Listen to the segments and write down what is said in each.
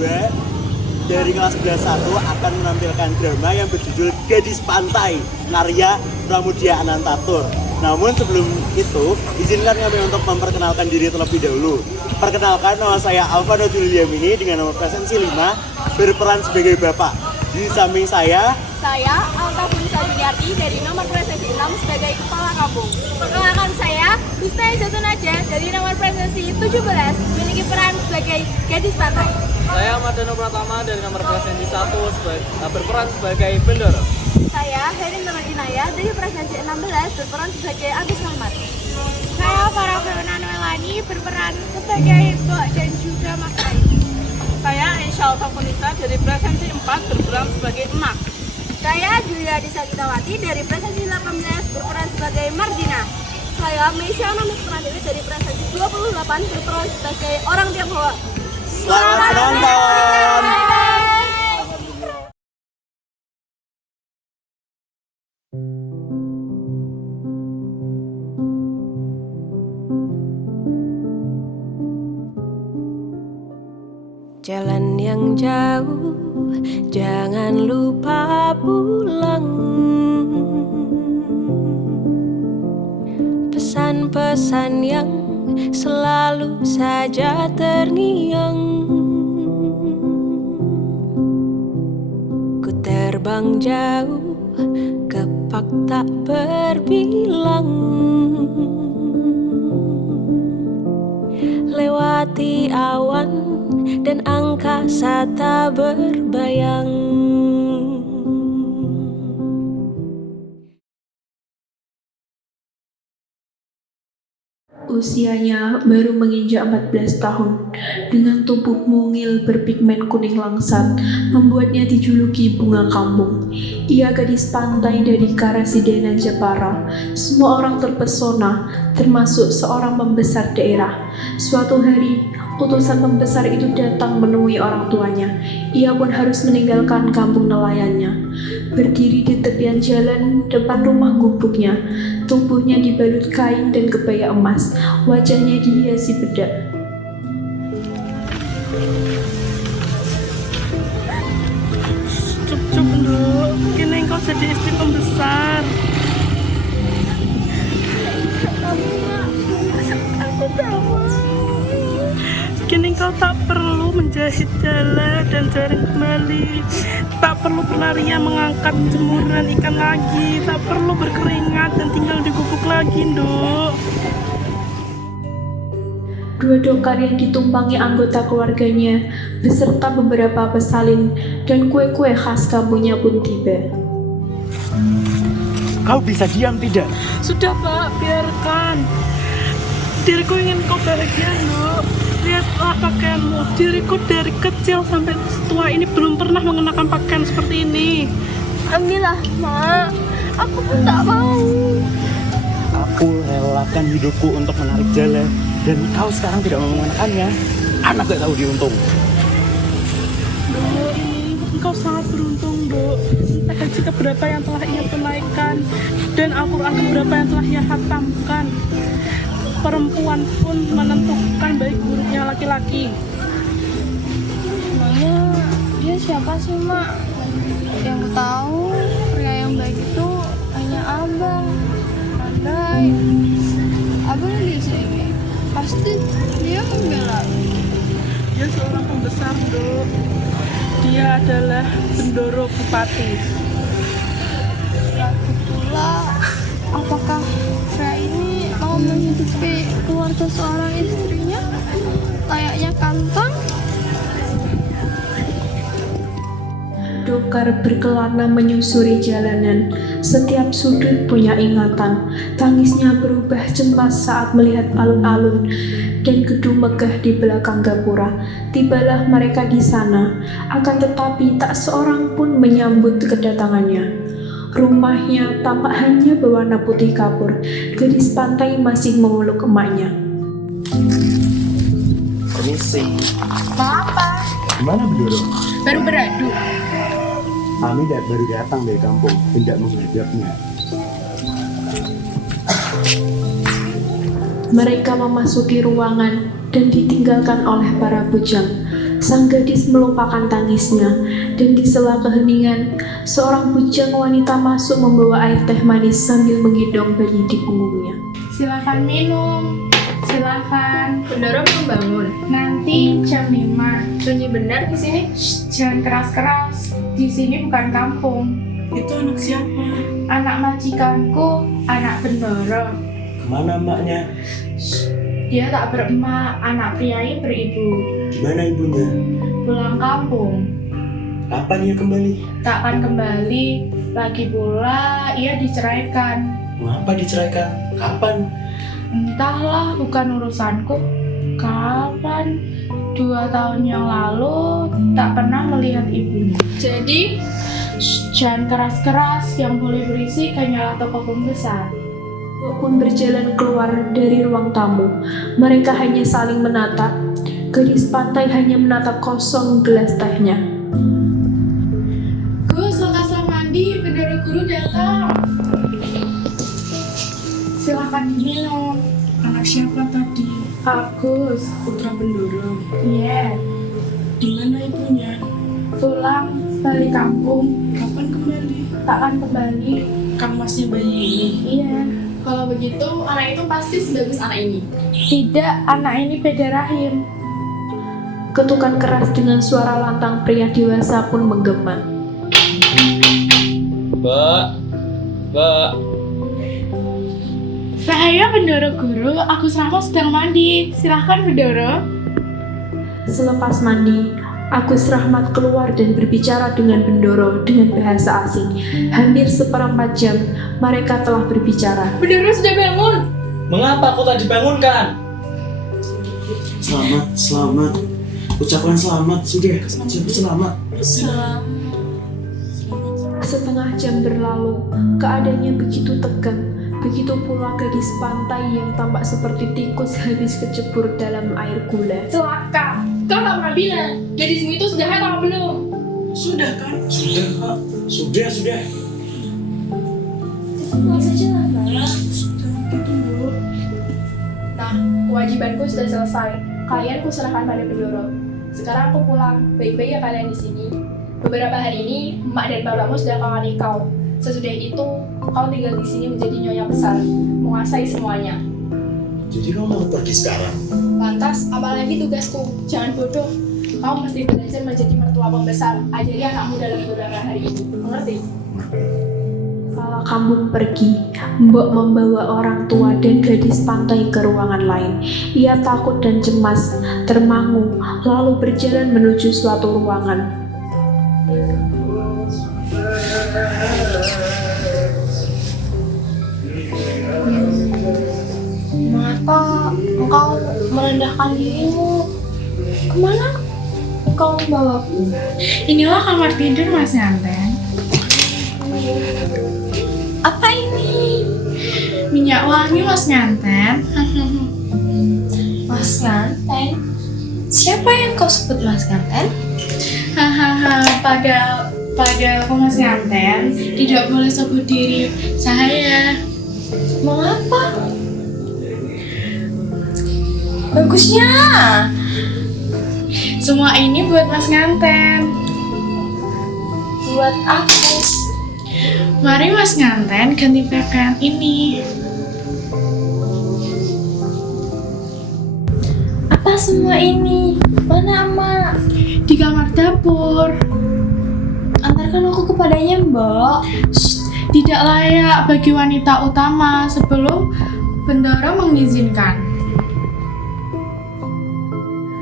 berdua dari kelas 11 akan menampilkan drama yang berjudul Gadis Pantai karya Pramudia Anantatur. Namun sebelum itu, izinkan kami untuk memperkenalkan diri terlebih dahulu. Perkenalkan, nama saya Alvano Juliamini dengan nomor presensi 5, berperan sebagai bapak. Di samping saya Alta Punisa Juniarti dari nomor presensi 6 sebagai kepala kampung. Perkenalkan saya Husna Jatunaja dari nomor presensi 17 memiliki peran sebagai gadis pantai. Saya Mardano Pratama dari nomor presensi 1 berperan sebagai Bendoro. Saya Herin Nurajinaya dari presensi 16 berperan sebagai Agus Muhammad. Saya Farah Fiona Noelani berperan sebagai Mbok dan juga Mas Ayu. Saya Aisyah Alta Punisa dari presensi 4 berperan sebagai Emak. Saya Julia Disagitawati dari presensi 18 berperan sebagai Mardina. Saya Meisya Namis Prandewi dari presensi 28 berperan sebagai orang Tionghoa. selamat menonton. Jalan yang jauh, jangan lupa pulang. Pesan-pesan yang selalu saja terngiang. Ku terbang jauh, kepak tak berbilang. Lewati awan dan angkasa tak berbayang. Usianya baru menginjak 14 tahun, dengan tubuh mungil berpigmen kuning langsat, membuatnya dijuluki bunga kampung. Ia gadis pantai dari Karasidenan Jepara. Semua orang terpesona, termasuk seorang pembesar daerah. Suatu hari, utusan pembesar itu datang menemui orang tuanya. Ia pun harus meninggalkan kampung nelayannya. Berdiri di tepian jalan depan rumah gubuknya, tubuhnya dibalut kain dan kebaya emas, wajahnya dihiasi bedak. Cup Nduk, kini engkau jadi istri pembesar. Aku tak mau. Kini engkau tak perlu menjahit jala dan jaring kembali, tak perlu berlarian mengangkat jemuran ikan lagi, tak perlu berkeringat dan tinggal di gubuk lagi, Nduk. Dua dokar yang ditumpangi anggota keluarganya, beserta beberapa pesalin dan kue-kue khas kampungnya pun tiba. Kau bisa diam tidak? Sudah Pak, biarkan. Diriku ingin kau bahagia, Nduk. Lihatlah pakaianmu. Diriku dari kecil sampai tua ini belum pernah mengenakan pakaian seperti ini. Ambillah, Mak. Aku pun tak mau. Aku relakan hidupku untuk menarik jala, dan kau sekarang tidak mau mengenakannya. Anak gak tahu diuntung. Nduk, engkau sangat beruntung, Nduk. Entah gaji keberapa yang telah ia tunaikan dan Al-Quran keberapa yang telah ia hatamkan. Perempuan pun menentukan baik buruknya laki-laki. Emangnya dia siapa sih, Mak? Yang tahu pria yang baik itu hanya Abang. Andai Abang di sini, pasti dia membela. Dia seorang pembesar, Nduk. Dia adalah Bendoro Bupati. Lagi pula, apakah pria ini mau menghidupi keluarga seorang istrinya layaknya kantong? Dokar berkelana menyusuri jalanan. Setiap sudut punya ingatan. Tangisnya berubah cemas saat melihat alun-alun dan gedung megah di belakang gapura. Tibalah mereka di sana, akan tetapi tak seorang pun menyambut kedatangannya. Rumahnya tampak hanya berwarna putih kapur. Gadis pantai masih memeluk emaknya. Permisi. Mau apa? Gimana Bendoro? Baru beradu. Kami baru datang dari kampung, hendak menghadapnya. Mereka memasuki ruangan dan ditinggalkan oleh para bujang. Sang gadis melupakan tangisnya, dan di sela keheningan, seorang bujang wanita masuk membawa air teh manis sambil menggendong bayi di punggungnya. Silakan minum. Silakan. Bendoro belum bangun. Nanti jam 5. Sunyi benar di sini. Jangan keras-keras. Di sini bukan kampung. Itu anak siapa? Anak majikanku, anak Bendoro. Kemana emaknya? Dia tak beremak, anak priai beribu. Gimana ibunya? Pulang kampung. Kapan ia kembali? Tak akan kembali. Lagi pula ia diceraikan. Mengapa diceraikan? Kapan? Entahlah, bukan urusanku. Kapan? 2 tahun yang lalu tak pernah melihat ibunya. Jadi, Jangan keras-keras, yang boleh berisik hanyalah tokoh pembesar. Pun berjalan keluar dari ruang tamu. Mereka hanya saling menatap. Gadis pantai hanya menatap kosong gelas tehnya. Gus, lekas mandi, Bendoro Guru datang. Silakan minum. Anak siapa tadi? Agus. Putra Bendoro. Iya. Di mana ibunya? Pulang balik kampung. Kapan kembali? Takkan kembali. Kan masih bayi ini. Iya. kalau begitu anak itu pasti sebagus anak ini. Tidak, anak ini beda rahim. Ketukan keras dengan suara lantang pria dewasa pun menggema. Mbak. Saya Bendoro Guru, Agus Rahmat sedang mandi. Silahkan Bendoro. Selepas mandi, Agus Rahmat keluar dan berbicara dengan Bendoro dengan bahasa asing. Hampir seperempat jam, mereka telah berbicara. Bendoro sudah bangun. Mengapa kau tak dibangunkan? Selamat. Ucapkan selamat, sudah. Selamat. Setengah jam berlalu, keadaannya begitu tegang. Begitu pula gadis pantai yang tampak seperti tikus habis kecebur dalam air gula. Celaka. Kau tak pernah bilang gadismu itu sudah haid atau belum? Sudah kan? Sudah, Kak. Sudah. Sudah gitu Bu. Nah, kewajibanku sudah selesai. Kalian kuserahkan pada Bendoro. Sekarang aku pulang. Baik-baik ya kalian di sini. Beberapa hari ini, emak dan bapakmu sudah kawani kau. Sesudah itu, kau tinggal di sini menjadi nyonya besar, menguasai semuanya. Jadi kamu mau pergi sekarang? Lantas, apalagi tugasku? Jangan bodoh. Kau mesti belajar menjadi mertua pembesar. Ajari anakmu dalam beberapa hari ini. Mengerti? Kala Kambung pergi, Mbok membawa orang tua dan gadis pantai ke ruangan lain. Ia takut dan cemas, termangu, lalu berjalan menuju suatu ruangan. Mengapa engkau merendahkan dirimu? Kemana engkau membawaku? Inilah kamar tidur Mas Nganten. Apa ini? Minyak wangi Mas Nganten. Mas Nganten? Siapa yang kau sebut Mas Nganten? Hahaha, pada Mas Nganten tidak boleh sebut diri saya. Mengapa? Bagusnya. Semua ini buat Mas Nganten. Buat aku. Mari Mas Nganten ganti pakaian ini. Apa semua ini? Mana Emak? Di kamar dapur. Antarkan aku kepadanya, Mbak. Tidak layak bagi wanita utama sebelum Bendoro mengizinkan.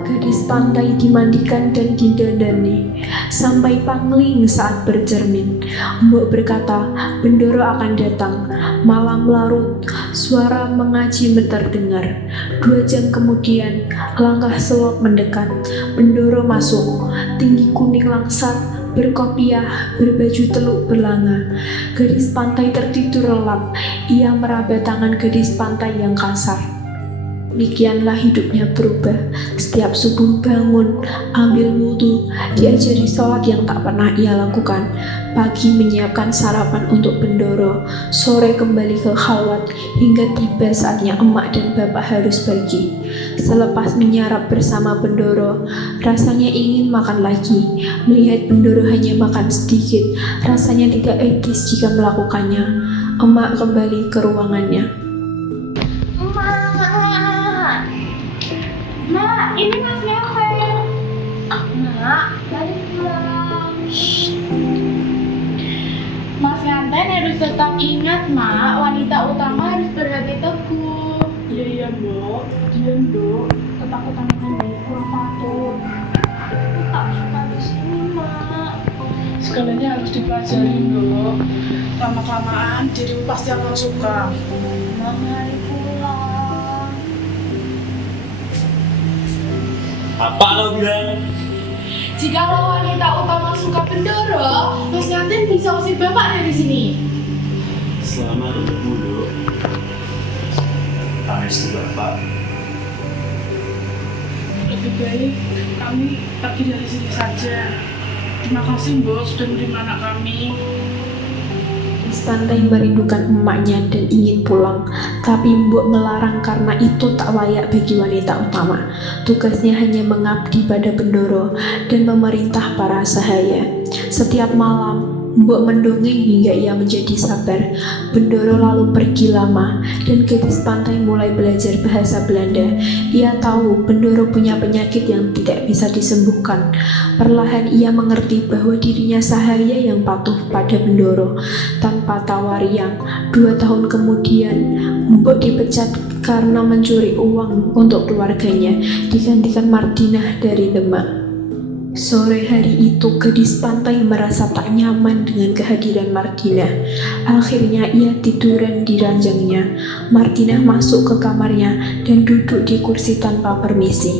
Gadis pantai dimandikan dan didandani sampai pangling saat bercermin. Mbok berkata, Bendoro akan datang. Malam larut, suara mengaji terdengar. 2 jam kemudian, langkah selop mendekat. Bendoro masuk, tinggi kuning langsat, berkopiah, berbaju teluk berlanga. Gadis pantai tertidur lelap. Ia meraba tangan gadis pantai yang kasar. Demikianlah hidupnya berubah. Setiap subuh bangun, ambil wudhu, diajari sholat yang tak pernah ia lakukan. Pagi menyiapkan sarapan untuk Bendoro, sore kembali ke khalwat, hingga tiba saatnya emak dan bapak harus pergi. Selepas menyarap bersama Bendoro, rasanya ingin makan lagi. Melihat Bendoro hanya makan sedikit, rasanya tidak etis jika melakukannya. Emak kembali ke ruangannya. Mak, ini Mas Ngepen. Mak, balik pulang. Mas Nganten harus tetap ingat, Mak. Wanita utama harus berhati teguh. Iya mbok, diam mbok. Tetap utamakan diri, kurang patut. Aku tak suka di sini, Mak. Segalanya harus dipelajari mbok. Lama-kelamaan dirimu pasti akan suka. Mak, mari pulang. Apa lo bilang? Jika wanita utama suka Bendoro, Mas Nganten bisa usir bapak dari sini. Selamat dulu. Pangestu Bapak. Lebih baik kami pergi dari sini saja. Terima kasih mbok sudah menerima anak kami. Pantai merindukan emaknya dan ingin pulang, tapi Mbok melarang karena itu tak layak bagi wanita utama. Tugasnya hanya mengabdi pada Bendoro dan memerintah para sahaya. Setiap malam, Mbok mendongeng hingga ia menjadi sabar. Bendoro lalu pergi lama, dan gadis pantai mulai belajar bahasa Belanda. Ia tahu Bendoro punya penyakit yang tidak bisa disembuhkan. Perlahan ia mengerti bahwa dirinya sahaya yang patuh pada Bendoro. Tanpa tawariang, 2 tahun kemudian, Mbok dipecat karena mencuri uang untuk keluarganya, digantikan Martinah dari Demak. Sore hari itu, gadis pantai merasa tak nyaman dengan kehadiran Martinah. Akhirnya ia tiduran di ranjangnya. Martinah masuk ke kamarnya dan duduk di kursi tanpa permisi.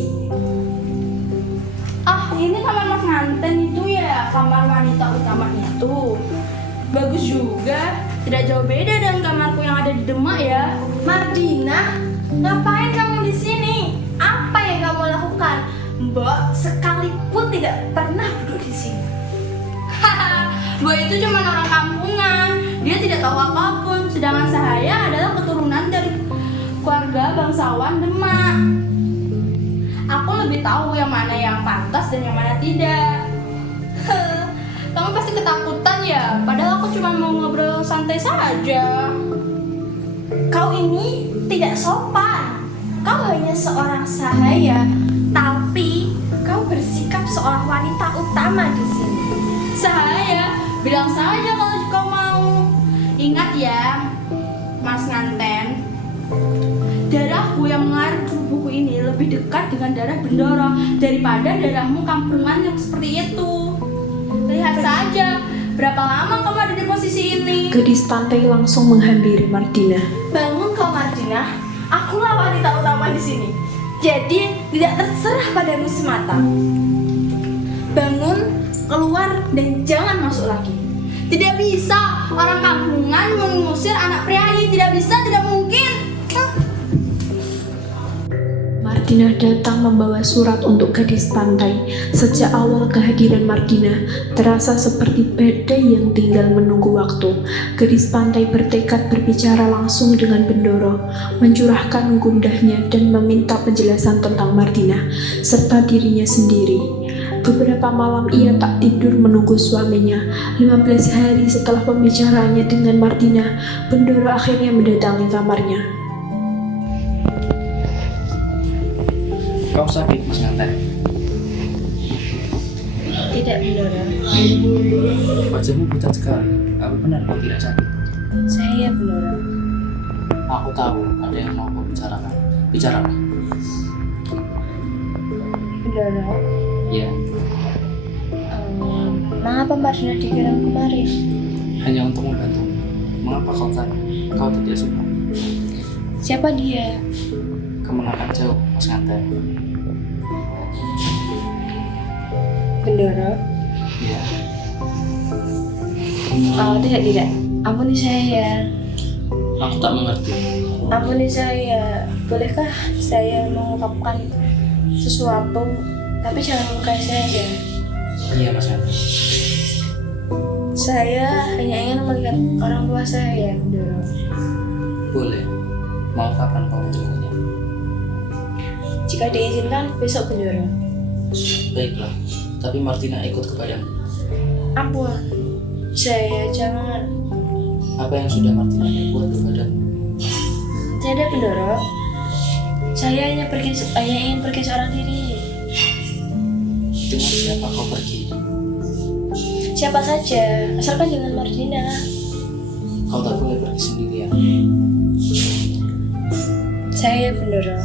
Ah, ini kamar Mas Nganten itu ya, kamar wanita utama itu. Bagus juga, tidak jauh beda dengan kamarku yang ada di Demak ya. Mardina, ngapain kamu di sini? Apa yang kamu lakukan? Mbok sekalipun tidak pernah duduk di sini. Haha, Mbok itu cuma orang kampungan. Dia tidak tahu apapun. Sedangkan saya adalah keturunan dari keluarga bangsawan Demak. Aku lebih tahu yang mana yang pantas dan yang mana tidak. Kamu pasti ketakutan ya. Padahal aku cuma mau ngobrol santai saja. Kau ini tidak sopan. Kau hanya seorang sahaya. Tapi kau bersikap seorang wanita utama di sini. Sahaya, bilang saja kalau kau mau. Ingat ya, Mas Nganten, darahku yang mengalir di tubuhku ini lebih dekat dengan darah Bendoro daripada darahmu kampungan yang seperti itu. Lihat saja, berapa lama kamu ada di posisi ini. Gadis pantai langsung menghampiri Martinah. Bangun kau Martinah, akulah wanita utama di sini. Jadi tidak terserah padamu semata. Bangun, keluar, dan jangan masuk lagi. Tidak bisa, orang kampungan mengusir anak priayi. Tidak bisa, tidak mungkin. Martinah datang membawa surat untuk gadis pantai. Sejak awal kehadiran Martinah terasa seperti badai yang tinggal menunggu waktu. Gadis pantai bertekad berbicara langsung dengan Bendoro, mencurahkan gundahnya dan meminta penjelasan tentang Martinah serta dirinya sendiri. Beberapa malam ia tak tidur menunggu suaminya. 15 hari setelah pembicaraannya dengan Martinah, Bendoro akhirnya mendatangi kamarnya. Kau sakit, Mas Nganten? Tidak, Bendoro. Wajahmu pucat sekali. Apa benar kau tidak sakit? Saya Bendoro. Aku tahu ada yang mau kau bicarakan. Bicaralah. Bendoro, Ya, mengapa Mbak Dina dikirim kemarin? hanya untuk membantu. Mengapa kau tidak suka? Siapa dia? Kemenangan jauh, Mas Nganten. Bendoro. Ya, Oh, tidak. Ampuni saya. aku tak mengerti. Ampuni saya. Bolehkah saya mengungkapkan sesuatu, tapi jangan melukai saya. Iya Mas Andri. Saya hanya ingin melihat orang tua saya, Bendoro. Boleh. Mau kapan kau menjemputnya? Jika diizinkan, besok, Bendoro. Baiklah. Tapi Martina ikut kepadamu. Ampun, saya jangan. Apa yang sudah Martina perbuat kepadamu? Tidak, Bendoro. Saya hanya ingin pergi seorang diri. Dengan siapa kau pergi? Siapa saja, asalkan dengan Martina. Kau tak boleh pergi sendirian. Saya, Bendoro.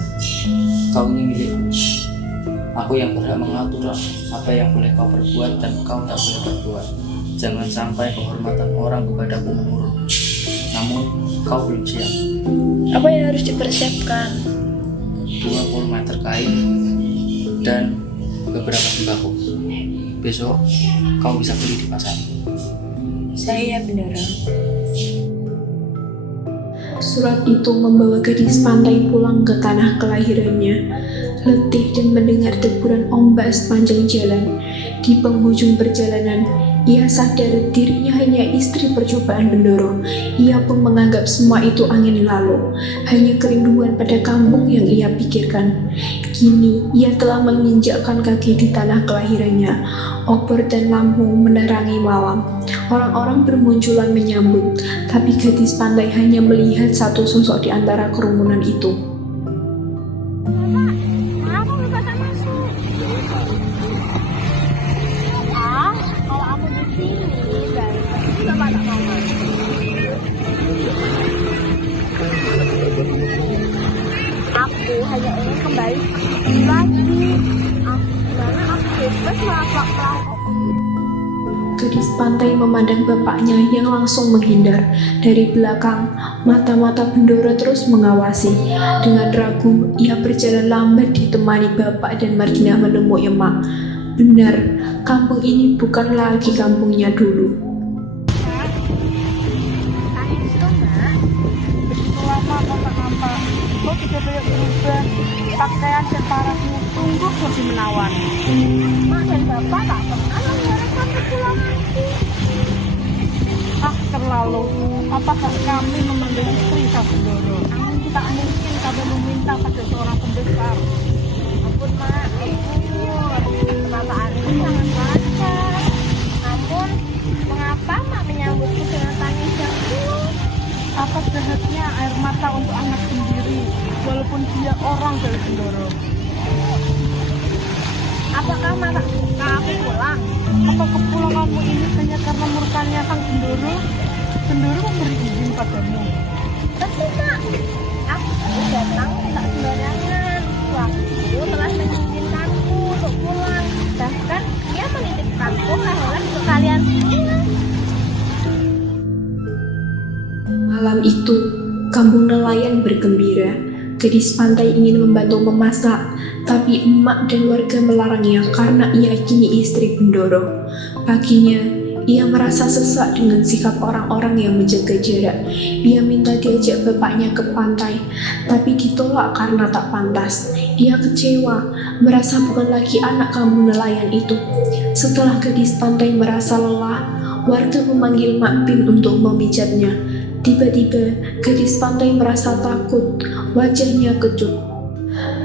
Kau ini milikku. Aku yang berhak mengatur apa yang boleh kau perbuat dan kau tak boleh perbuat. Jangan sampai kehormatan orang kepadaku menurun. Namun, kau belum siap. Apa yang harus dipersiapkan? 20 meter kain dan beberapa sembako. Besok, kau bisa beli di pasar. Saya, Bendoro. Surat itu membawa gadis pantai pulang ke tanah kelahirannya. Letih dan mendengar deburan ombak sepanjang jalan. Di penghujung perjalanan, ia sadar dirinya hanya istri percobaan Bendoro. Ia pun menganggap semua itu angin lalu. Hanya kerinduan pada kampung yang ia pikirkan. Kini, ia telah menginjakkan kaki di tanah kelahirannya. Obor dan lampu menerangi malam. Orang-orang bermunculan menyambut, tapi gadis pantai hanya melihat satu sosok di antara kerumunan itu. Aku hanya ingin kembali lagi. Karena aku bebas melakukan. Gadis pantai memandang bapaknya yang langsung menghindar. Dari belakang, mata-mata Bendoro terus mengawasi. Dengan ragu, ia berjalan lambat ditemani bapak dan Martina menemui emak. Benar, kampung ini bukan lagi kampungnya dulu. Lama kau tak nampak, kau sudah banyak berubah. Pakaian dan parasmu sungguh lebih menawan. Mak dan bapak tak pernah mengharapkan kepulanganku. Terlalu. Apakah kami memanggil istri Kak Bendoro? Tak mungkin kami meminta pada seorang pembesar. Ampun mak, ampun. Perkataan ini sangat wajar. Namun, mengapa mak menyambutku dengan tangis yang penuh? Apa sehatnya air mata untuk anak sendiri, walaupun dia orang dari Bendoro? Apakah mak tak suka aku pulang? Apa kepulanganmu ini hanya karena murkanya sang Bendoro? Bendoro memberi izin padamu. Tapi mak, aku datang tak sembarangan. Waktu telah mengizinkanku untuk pulang. Bahkan dia menitipkanku hal-hal untuk kalian semua. Malam itu, kampung nelayan bergembira. Gadis pantai ingin membantu memasak, tapi emak dan warga melarangnya karena ia kini istri Bendoro. Paginya, ia merasa sesak dengan sikap orang-orang yang menjaga jarak. Ia minta diajak bapaknya ke pantai, tapi ditolak karena tak pantas. Ia kecewa, merasa bukan lagi anak kampung nelayan itu. Setelah gadis pantai merasa lelah, warga memanggil Mak Pin untuk memijatnya. Tiba-tiba, gadis pantai merasa takut, wajahnya kecut.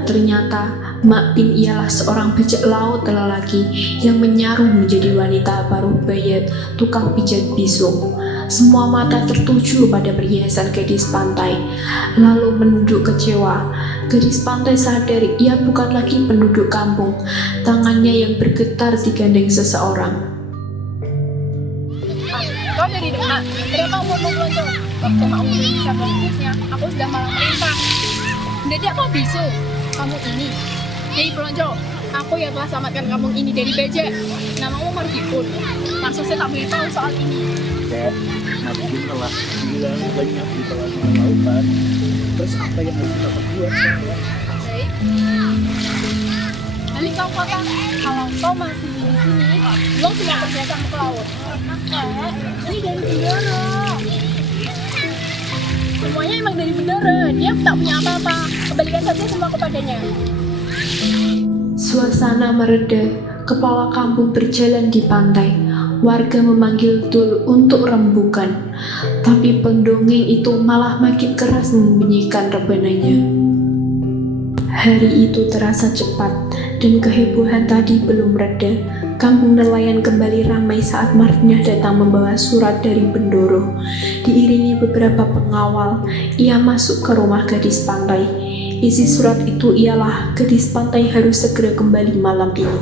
Ternyata, Mak Pin ialah seorang bajak laut lelaki yang menyaruh menjadi wanita paruh bayat, tukang pijat bisu. Semua mata tertuju pada perhiasan gadis pantai, lalu menunduk kecewa. Gadis pantai sadar ia bukan lagi penduduk kampung, tangannya yang bergetar digandeng seseorang. Kau dari Demak, kenapa mau melonco? Waktu mau bisa fokusnya, aku sudah malah merintah. Mendadak kau bisu, kamu ini. Hei pelonco, aku yang telah selamatkan kampung ini dari bajak. Namamu Margipun. Maksud saya tak boleh tahu soal ini. Dek, Nabi telah bilang banyak di tengah lautan. Terus apa yang harus kita perbuat sekarang? Baik. Nanti kau kata, kalau kau masih di sini, belum semua perhiasanmu ke laut. Ini dari Bendoro. Semuanya emang dari Bendoro. Dia tak punya apa-apa. Kembalikan saja semua kepadanya. Suasana mereda, kepala kampung berjalan di pantai. Warga memanggil Dul untuk rembukan, tapi pendongeng itu malah makin keras membunyikan rebananya. Hari itu terasa cepat, dan kehebohan tadi belum reda. Kampung nelayan kembali ramai saat Martinah datang membawa surat dari Bendoro. Diiringi beberapa pengawal, ia masuk ke rumah gadis pantai. Isi surat itu ialah gadis pantai harus segera kembali malam ini.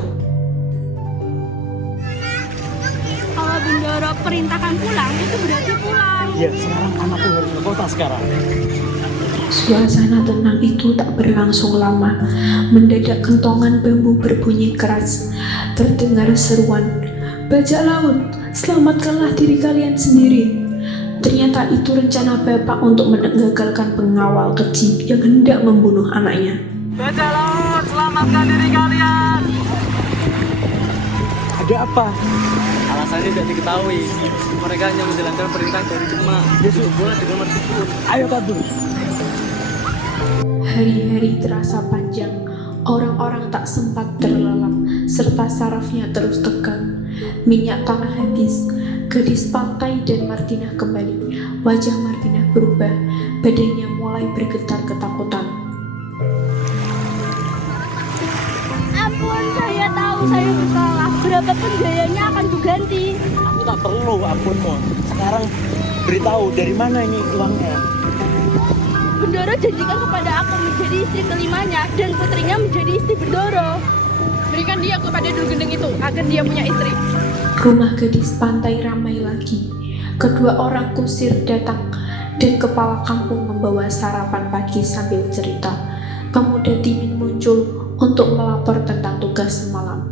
Kalau Bendoro perintahkan pulang, itu berarti pulang. Ya, sekarang anakku harus ke kota sekarang. Suasana tenang itu tak berlangsung lama. Mendadak kentongan bambu berbunyi keras. Terdengar seruan, "Bajak laut, selamatkanlah diri kalian sendiri." Ternyata itu rencana bapak untuk menggagalkan pengawal keji yang hendak membunuh anaknya. Bajak laut, selamatkan diri kalian. Ada apa? Alasannya tidak diketahui. Mereka hanya menjalankan perintah dari Demak. Yesus boleh dengan merdeka. Ayo kabur. Hari-hari terasa panjang, orang-orang tak sempat terlelap, serta sarafnya terus tegang. Minyak tanah habis, gadis pantai dan Martinah kembali. Wajah Martinah berubah, badannya mulai bergetar ketakutan. Ampun, saya tahu saya bersalah. Berapapun biayanya akan kuganti. Aku tak perlu ampunmu. Sekarang beritahu dari mana ini uangnya. Bendoro janjikan kepada aku menjadi istri kelimanya dan putrinya menjadi istri Bendoro. Berikan dia kepada Dul Gendeng itu agar dia punya istri. Rumah gadis pantai ramai lagi. Kedua orang kusir datang dan kepala kampung membawa sarapan pagi sambil cerita. Pemuda Timin muncul untuk melapor tentang tugas semalam.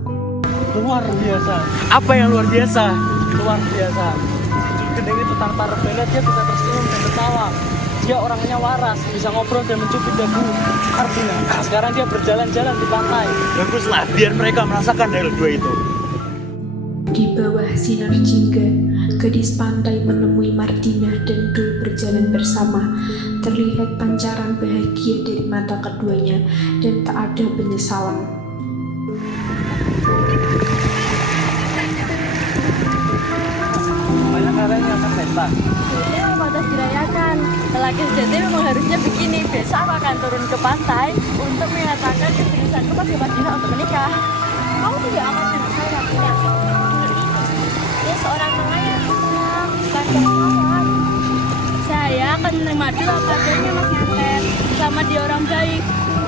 Luar biasa. Apa yang luar biasa? Luar biasa. Dul Gendeng itu tanpa rebelnya dia bisa tersenyum dan tertawa. Dia orangnya waras, bisa ngobrol dan mencubit dagu. Artinya, sekarang dia berjalan-jalan di pantai. Baguslah, biar mereka merasakan hal dua itu. Di bawah sinar jingga, gadis pantai menemui Martinah dan Dul berjalan bersama. Terlihat pancaran bahagia dari mata keduanya dan tak ada penyesalan. Banyak kalian yang akan pesta. Ini pantas dirayakan. Lelaki sejati memang harusnya begini. Besok aku akan turun ke pantai untuk menyatakan keseriusanku pada Martinah untuk menikah. Kamu tidak akan menikah Martinah. Dia seorang nelayan, bukan pengawal. Saya akan menerima dulu apa adanya Mas Nganter. Selama dia orang baik.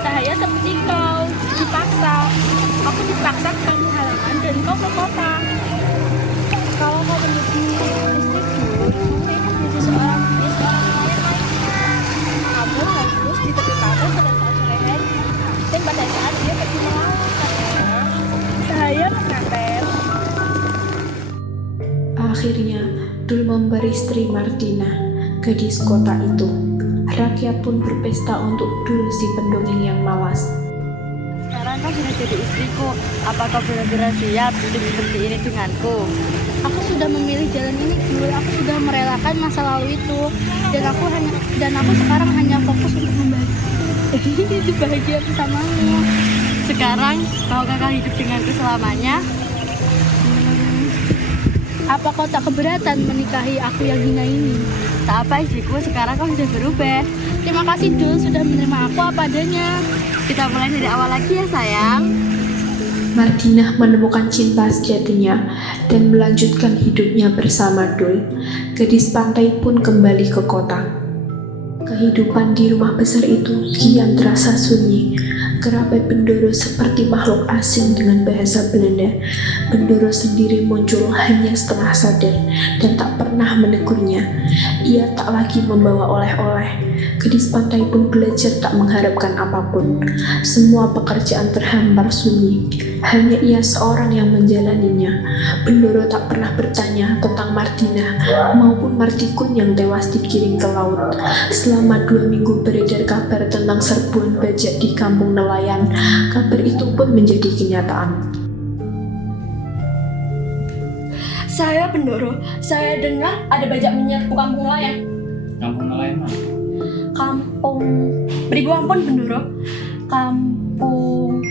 Saya seperti kau, dipaksa. Aku dipaksakan di halaman dan kau ke kota. Kalau kau menjadi istriku, mungkin menjadi seorang nelayan lainnya. Kamu harus di tepi pantai pada saat sore hari. Dan pada saat dia pergi melaut, saya Mas Nganter. Akhirnya, Dul memberistri Martinah, gadis kota itu. Rakyat pun berpesta untuk Dul si pendongeng yang malas. Sekarang kau sudah jadi istriku. Apakah benar-benar siap hidup seperti ini denganku? Aku sudah memilih jalan ini dulu. Aku sudah merelakan masa lalu itu. Dan aku sekarang hanya fokus untuk membantu bahagia bersamamu. Sekarang kau kakak hidup denganku selamanya. Apa kau tak keberatan menikahi aku yang hina ini? Tak apa istriku, sekarang kau sudah berubah. Terima kasih Dul sudah menerima aku apa adanya. Kita mulai dari awal lagi ya sayang. Martinah menemukan cinta sejatinya dan melanjutkan hidupnya bersama Dul. Gadis pantai pun kembali ke kota. Kehidupan di rumah besar itu kian terasa sunyi. Kerabat Bendoro seperti makhluk asing dengan bahasa Belanda. Bendoro sendiri muncul hanya setengah sadar dan tak pernah menegurnya. Ia tak lagi membawa oleh-oleh. Gadis pantai pun belajar tak mengharapkan apapun. Semua pekerjaan terhampar sunyi. Hanya ia seorang yang menjalaninya. Bendoro tak pernah bertanya tentang Martinah maupun Martikun yang tewas digiring ke laut. Selama 2 minggu beredar kabar tentang serbuan bajak di kampung nelayan. Kabar itu pun menjadi kenyataan. Saya Bendoro, saya dengar ada bajak menyerbu kampung nelayan. Kampung nelayan mana? Kampung... Beribu ampun Bendoro. Kampung...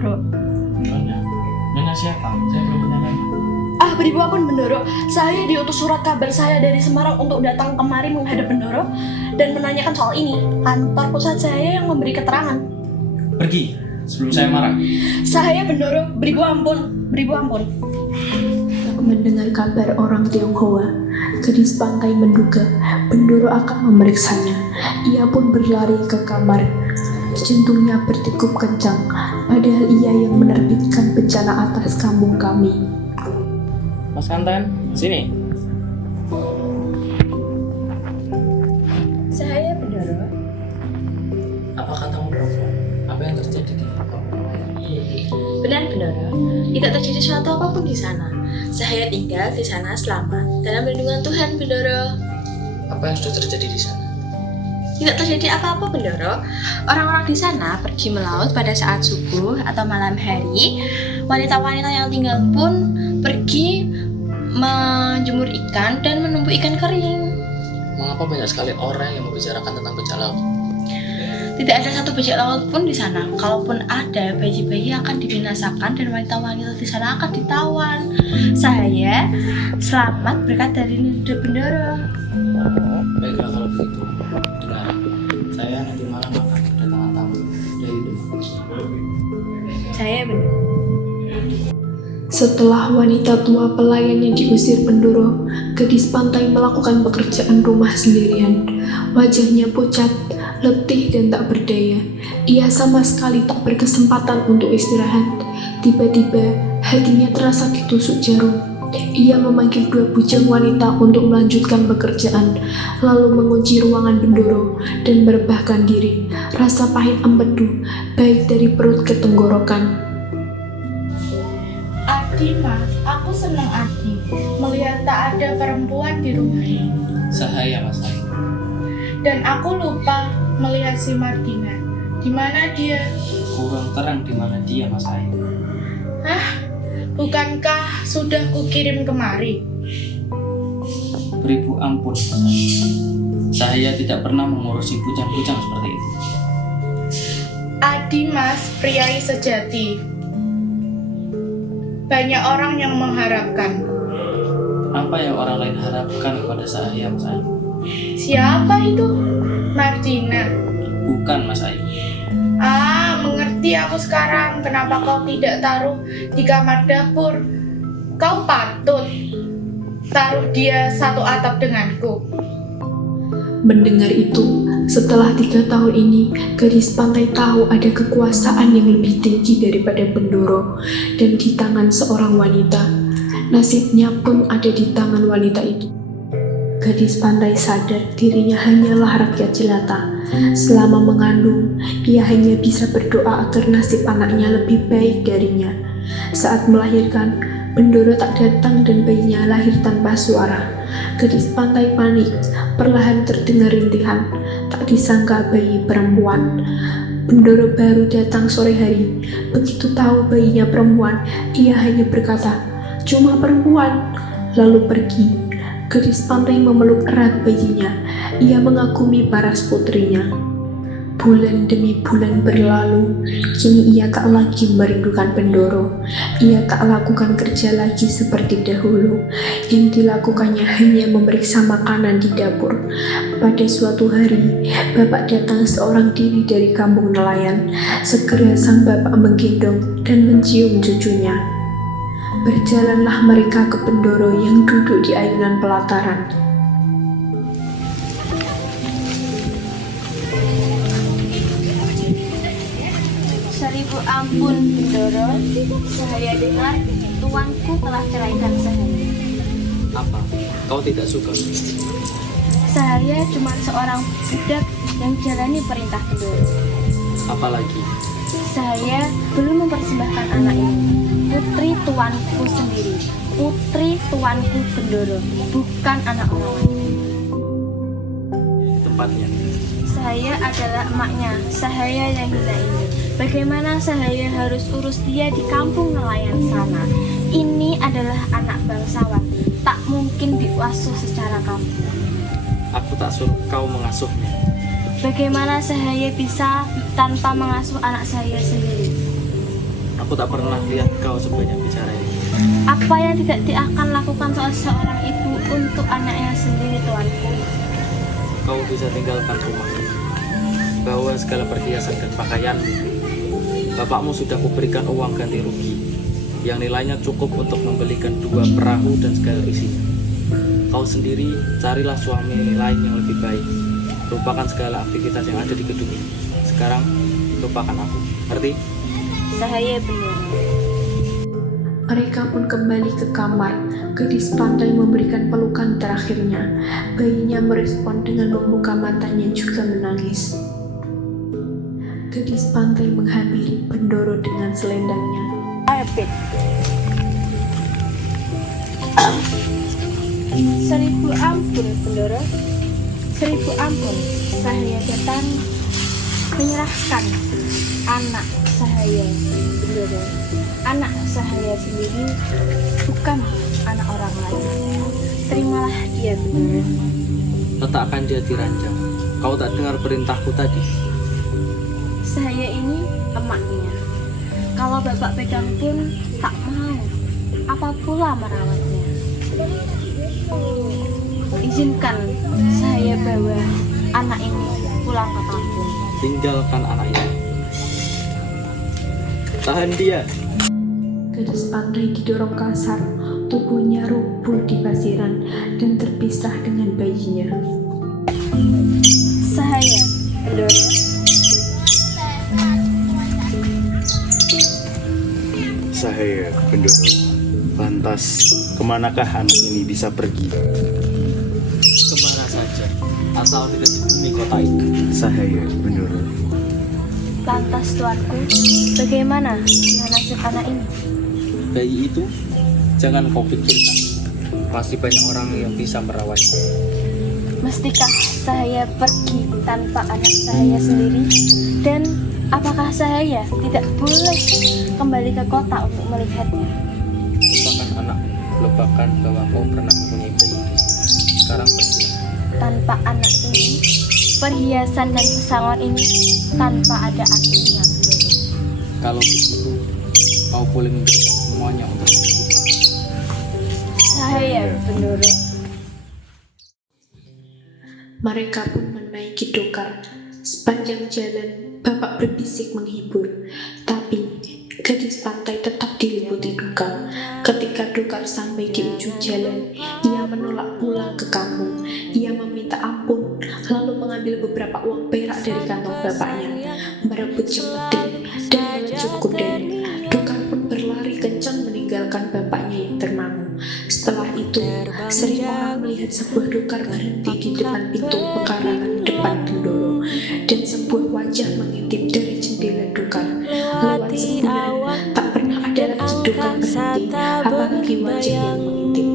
Bendoro. Nyonya siapa? Saya belum menanyanya. Beribu ampun Bendoro, saya diutus surat kabar saya dari Semarang untuk datang kemari menghadap Bendoro dan menanyakan soal ini. Kantor pusat saya yang memberi keterangan. Pergi sebelum saya marah. Saya Bendoro, beribu ampun, beribu ampun. Mendengar kabar orang Tionghoa, gadis pantai menduga Bendoro akan memeriksanya. Ia pun berlari ke kamar. Jantungnya berdegup kencang, padahal ia yang menerbitkan bencana atas kampung kami. Mas Kanten, sini. Saya Bendoro. Apa katamu perempuan? Apa yang terjadi di kampung nelayan? Benar Bendoro, tidak terjadi suatu apapun di sana. Saya tinggal di sana selamat dalam lindungan Tuhan Bendoro. Apa yang sudah terjadi di sana? Tidak terjadi apa-apa Bendoro. Orang-orang di sana pergi melaut pada saat subuh atau malam hari. Wanita-wanita yang tinggal pun pergi menjemur ikan dan menumbuk ikan kering. Mengapa banyak sekali orang yang membicarakan tentang bajak laut? Tidak ada satu bajak laut pun di sana. Kalaupun ada, bayi-bayi akan dibinasakan dan wanita-wanita di sana akan ditawan. Saya selamat berkat dari Bendoro. Baiklah kalau begitu. Dengar, saya nanti malam akan kedatangan tamu dari Demak. Saya Bendoro. Setelah wanita tua pelayannya diusir Bendoro, gadis pantai melakukan pekerjaan rumah sendirian. Wajahnya pucat, letih dan tak berdaya. Ia sama sekali tak berkesempatan untuk istirahat. Tiba-tiba, hatinya terasa ditusuk jarum. Ia memanggil 2 bujang wanita untuk melanjutkan pekerjaan, lalu mengunci ruangan Bendoro dan merebahkan diri. Rasa pahit empedu, baik dari perut ke tenggorokan. Adi Mas, aku senang Adi melihat tak ada perempuan di rumah ini. Sahaya Mas Aing. Dan aku lupa melihat si Martina. Di mana dia? Kurang terang di mana dia Mas Aing. Bukankah sudah kukirim kemari? Beribu ampun Mas Aing. Saya tidak pernah mengurusi bujang-bujang seperti itu. Adi Mas, priai sejati. Banyak orang yang mengharapkan. Apa yang orang lain harapkan kepada saya Mas Aing? Siapa itu? Martina. Bukan Mas Aing. Mengerti aku sekarang. Kenapa kau tidak taruh di kamar dapur? Kau patut taruh dia satu atap denganku. Mendengar itu, setelah 3 tahun ini, gadis pantai tahu ada kekuasaan yang lebih tinggi daripada Bendoro dan di tangan seorang wanita. Nasibnya pun ada di tangan wanita itu. Gadis pantai sadar dirinya hanyalah rakyat jelata. Selama mengandung, ia hanya bisa berdoa agar nasib anaknya lebih baik darinya. Saat melahirkan, Bendoro tak datang dan bayinya lahir tanpa suara. Gadis pantai panik, perlahan terdengar rintihan. Tak disangka bayi perempuan. Bendoro baru datang sore hari. Begitu tahu bayinya perempuan, ia hanya berkata, "Cuma perempuan," lalu pergi. Gadis pantai memeluk erat bayinya. Ia mengagumi paras putrinya. Bulan demi bulan berlalu, kini ia tak lagi merindukan Bendoro. Ia tak lakukan kerja lagi seperti dahulu. Yang dilakukannya hanya memeriksa makanan di dapur. Pada suatu hari, bapak datang seorang diri dari kampung nelayan. Segera sang bapak menggendong dan mencium cucunya. Berjalanlah mereka ke Bendoro yang duduk di ayunan pelataran. Seribu ampun Bendoro, saya dengar tuanku telah ceraikan Sahaya. Apa? Kau tidak suka? Sahaya cuma seorang budak yang jalani perintah Bendoro. Apalagi? Saya belum mempersembahkan anak ini. Putri tuanku sendiri, putri tuanku Bendoro, bukan anak orang lain. Tempatnya. Saya adalah emaknya, Sahaya yang hina ini. Bagaimana Sahaya harus urus dia di kampung nelayan sana? Ini adalah anak bangsawan, tak mungkin diasuh secara kampung. Aku tak suruh kau mengasuhnya. Bagaimana Sahaya bisa tanpa mengasuh anak saya sendiri? Aku tak pernah lihat kau sebanyak bicara ini. Apa yang tidak dia akan lakukan seorang ibu untuk anaknya sendiri, tuanku? Kau bisa tinggalkan rumah ini, bawa segala perhiasan dan pakaianmu. Bapakmu sudah kuberikan uang ganti rugi yang nilainya cukup untuk membelikan 2 perahu dan segala isinya. Kau sendiri carilah suami lain yang lebih baik. Lupakan segala aktivitas yang ada di gedung ini. Sekarang lupakan aku, ngerti? Sahaya benar. Mereka pun kembali ke kamar. Gadis pantai memberikan pelukan terakhirnya. Bayinya merespon dengan membuka matanya juga menangis. Gadis pantai menghampiri Bendoro dengan selendangnya. Seribu ampun, Bendoro. 1000 ampun. Sahaya datang menyerahkan anak Sahaya, Bendoro. Anak Sahaya sendiri, bukan anak orang lain. Terimalah dia, Bendoro. Letakkan dia di ranjang. Kau tak dengar perintahku tadi? Sahaya ini emaknya. Kalau Bapak Pedang pun tak mau, apa pula merawatnya. Izinkan saya bawa anak ini pulang ke kampung. Tinggalkan anak ini. Tahan dia. Gadis pantai didorong kasar, tubuhnya rubuh di pasiran dan terpisah dengan bayinya. Sahaya, Bendoro. Sahaya, Bendoro. Lantas, kemanakah anak ini bisa pergi? Kemana saja, asal tidak di bumi kota itu. Sahaya, Bendoro. Lantas tuanku, bagaimana dengan nasib anak ini? Bayi itu jangan kau pikirkan. Masih banyak orang yang bisa merawatnya. Mestikah Sahaya pergi tanpa anak Sahaya sendiri? Dan apakah Sahaya tidak boleh kembali ke kota untuk melihatnya? Lupakan anak, lupakan bahwa kau pernah mempunyai bayi. Sekarang pergilah. Tanpa anak ini, perhiasan dan pesangon ini tanpa ada artinya. Kalau begitu, kau boleh memberikan semuanya untuk hidup. Sahaya, Bendoro. Mereka pun menaiki dokar. Sepanjang jalan, Bapak berbisik menghibur. Tapi, gadis pantai tetap diliputi duka. Ketika dokar sampai di ujung jalan, ia menolak pulang ke kampung. Ia meminta ampun, lalu mengambil beberapa uang perak dari kantong bapaknya, merebut cemeti, dan melencut kudanya. Dokar pun berlari kencang meninggalkan bapaknya yang termangu. Setelah itu, sering orang melihat sebuah dokar berhenti di depan pintu pekarangan depan Bendoro, dan sebuah wajah mengintip dari jendela dokar. Lewat sebulan, tak pernah ada lagi dokar berhenti, apalagi wajah yang mengintip.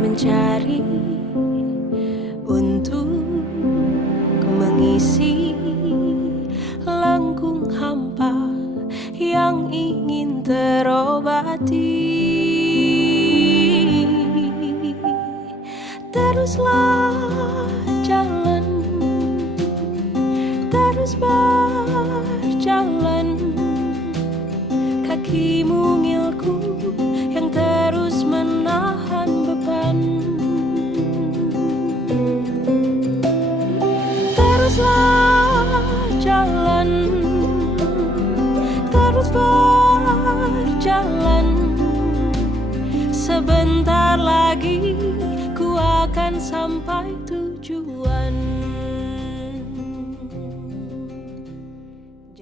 Mencari untuk mengisi lengkung hampa yang ingin terobati. Teruslah jalan, terus berjalan, kaki mungilku yang terus menahan beban. Teruslah jalan, terus berjalan, sebentar lagi ku akan sampai tujuan.